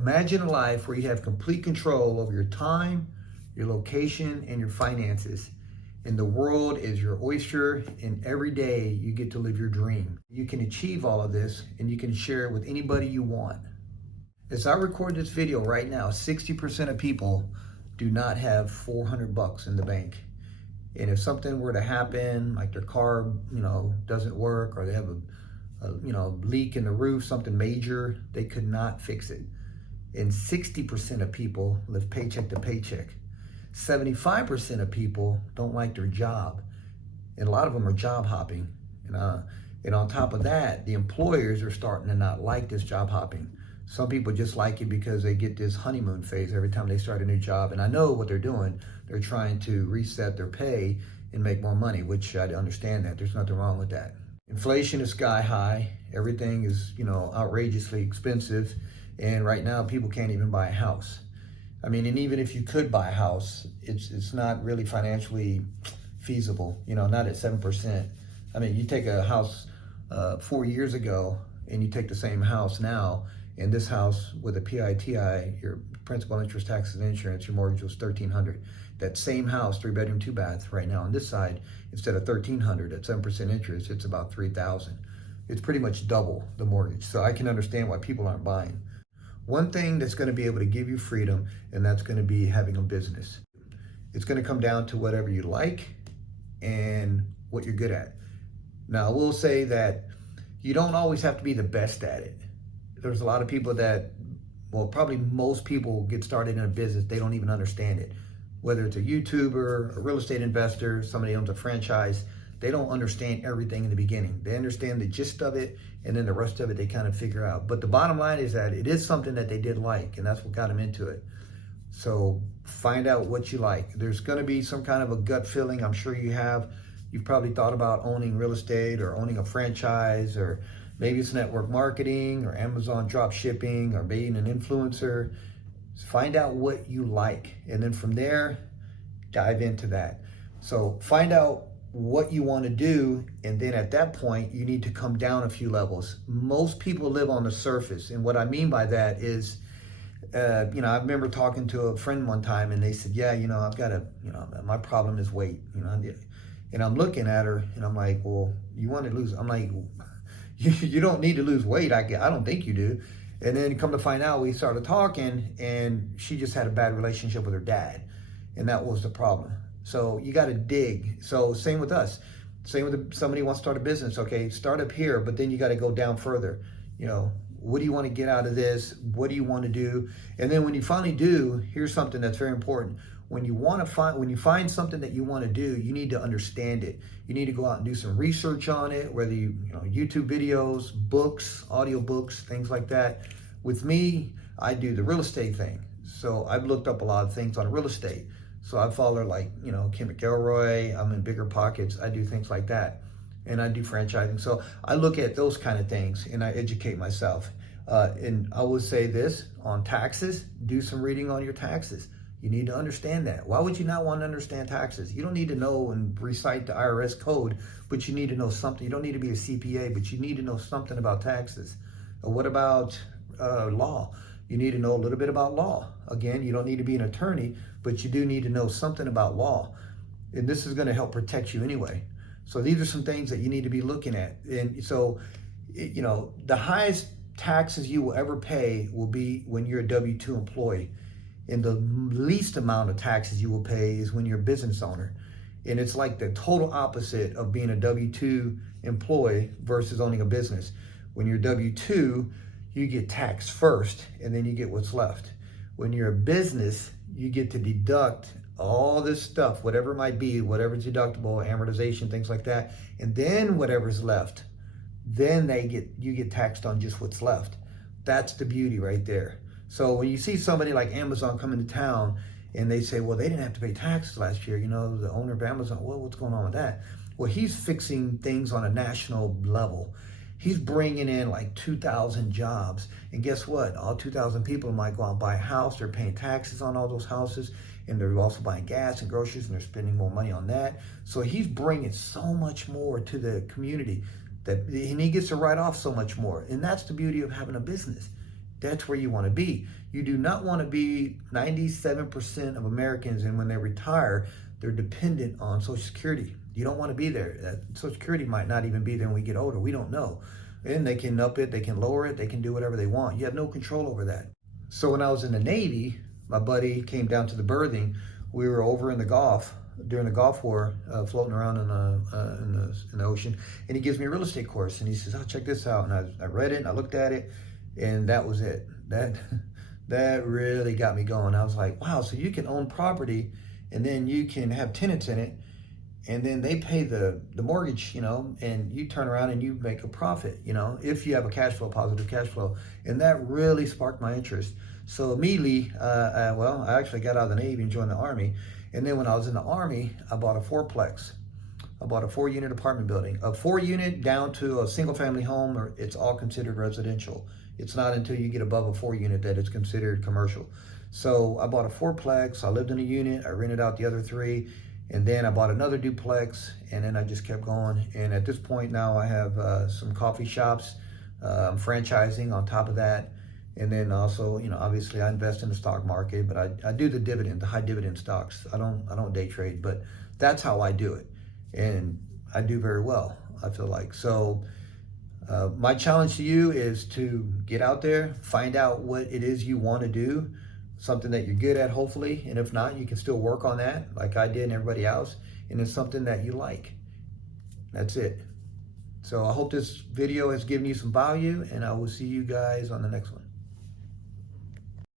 Imagine a life where you have complete control over your time, your location, and your finances. And the world is your oyster, and every day you get to live your dream. You can achieve all of this, and you can share it with anybody you want. As I record this video right now, 60% of people do not have 400 bucks in the bank. And if something were to happen, like their car, doesn't work, or they have a leak in the roof, something major, they could not fix it. And 60% of people live paycheck to paycheck. 75% of people don't like their job. And a lot of them are job hopping. And on top of that, the employers are starting to not like this job hopping. Some people just like it because they get this honeymoon phase every time they start a new job. And I know what they're doing. They're trying to reset their pay and make more money, which I understand that. There's nothing wrong with that. Inflation is sky high. Everything is, outrageously expensive. And right now, people can't even buy a house. I mean, and even if you could buy a house, it's not really financially feasible, not at 7%. I mean, you take a house 4 years ago and you take the same house now, and this house with a PITI, your principal, interest, taxes, and insurance, your mortgage was $1,300. That same house, 3-bedroom, 2-bath, right now on this side, instead of $1,300 at 7% interest, it's about $3,000. It's pretty much double the mortgage. So I can understand why people aren't buying. One thing that's going to be able to give you freedom, and that's going to be having a business. It's going to come down to whatever you like and what you're good at. Now, I will say that you don't always have to be the best at it. There's a lot of people that, probably most people get started in a business, they don't even understand it. Whether it's a YouTuber, a real estate investor, somebody owns a franchise, they don't understand everything in the beginning. They understand the gist of it, and then the rest of it they kind of figure out. But the bottom line is that it is something that they did like, and that's what got them into it. So find out what you like. There's going to be some kind of a gut feeling. I'm sure you have. You've probably thought about owning real estate or owning a franchise, or maybe it's network marketing or Amazon drop shipping or being an influencer. Find out what you like, and then from there, dive into that. So find out what you want to do, and then at that point you need to come down a few levels. Most people live on the surface, and what I mean by that is I remember talking to a friend one time, and they said, I've got my problem is weight, and I'm looking at her and I'm like, well, you want to lose? I'm like, you don't need to lose weight. I don't think you do. And then come to find out, we started talking, and she just had a bad relationship with her dad, and that was the problem. So you got to dig. So same with us. Same with somebody wants to start a business. Okay, start up here, but then you got to go down further. What do you want to get out of this? What do you want to do? And then when you finally do, here's something that's very important. When you find something that you want to do, you need to understand it. You need to go out and do some research on it, whether YouTube videos, books, audio books, things like that. With me, I do the real estate thing. So I've looked up a lot of things on real estate. So I follow Kim McElroy, I'm in Bigger Pockets, I do things like that. And I do franchising. So I look at those kind of things and I educate myself. And I would say this, on taxes, do some reading on your taxes. You need to understand that. Why would you not want to understand taxes? You don't need to know and recite the IRS code, but you need to know something. You don't need to be a CPA, but you need to know something about taxes. What about law? You need to know a little bit about law. Again, you don't need to be an attorney, but you do need to know something about law. And this is going to help protect you anyway. So these are some things that you need to be looking at. And so, the highest taxes you will ever pay will be when you're a W-2 employee. And the least amount of taxes you will pay is when you're a business owner. And it's like the total opposite of being a W-2 employee versus owning a business. When you're W-2, you get taxed first, and then you get what's left. When you're a business, you get to deduct all this stuff, whatever it might be, whatever's deductible, amortization, things like that, and then whatever's left, then you get taxed on just what's left. That's the beauty right there. So when you see somebody like Amazon come into town and they say, well, they didn't have to pay taxes last year, the owner of Amazon, well, what's going on with that? Well, he's fixing things on a national level. He's bringing in like 2,000 jobs. And guess what? All 2,000 people might go out and buy a house. They're paying taxes on all those houses. And they're also buying gas and groceries, and they're spending more money on that. So he's bringing so much more to the community, and he gets to write off so much more. And that's the beauty of having a business. that's where you want to be. You do not want to be 97% of Americans, and when they retire, they're dependent on Social Security. You don't want to be there. Social Security might not even be there when we get older. We don't know. And they can up it, they can lower it, they can do whatever they want. You have no control over that. So when I was in the Navy, my buddy came down to the berthing. We were over in the Gulf during the Gulf War, floating around in the ocean, and he gives me a real estate course, and he says, "Oh, check this out." And I read it, and I looked at it, and that was it. That really got me going. I was like, wow, so you can own property, and then you can have tenants in it, and then they pay the mortgage, and you turn around and you make a profit, if you have a positive cash flow. And that really sparked my interest. So immediately, I actually got out of the Navy and joined the Army. And then when I was in the Army, I bought a fourplex. I bought a 4-unit apartment building. A 4-unit down to a single family home, or it's all considered residential. It's not until you get above a 4-unit that it's considered commercial. So I bought a fourplex, I lived in a unit, I rented out the other 3, and then I bought another duplex, and then I just kept going. And at this point now I have some coffee shops, I'm franchising on top of that. And then also, obviously I invest in the stock market, but I do the high dividend stocks. I don't day trade, but that's how I do it. And I do very well, I feel like. So my challenge to you is to get out there, find out what it is you want to do, something that you're good at, hopefully. And if not, you can still work on that like I did and everybody else. And it's something that you like. That's it. So I hope this video has given you some value, and I will see you guys on the next one.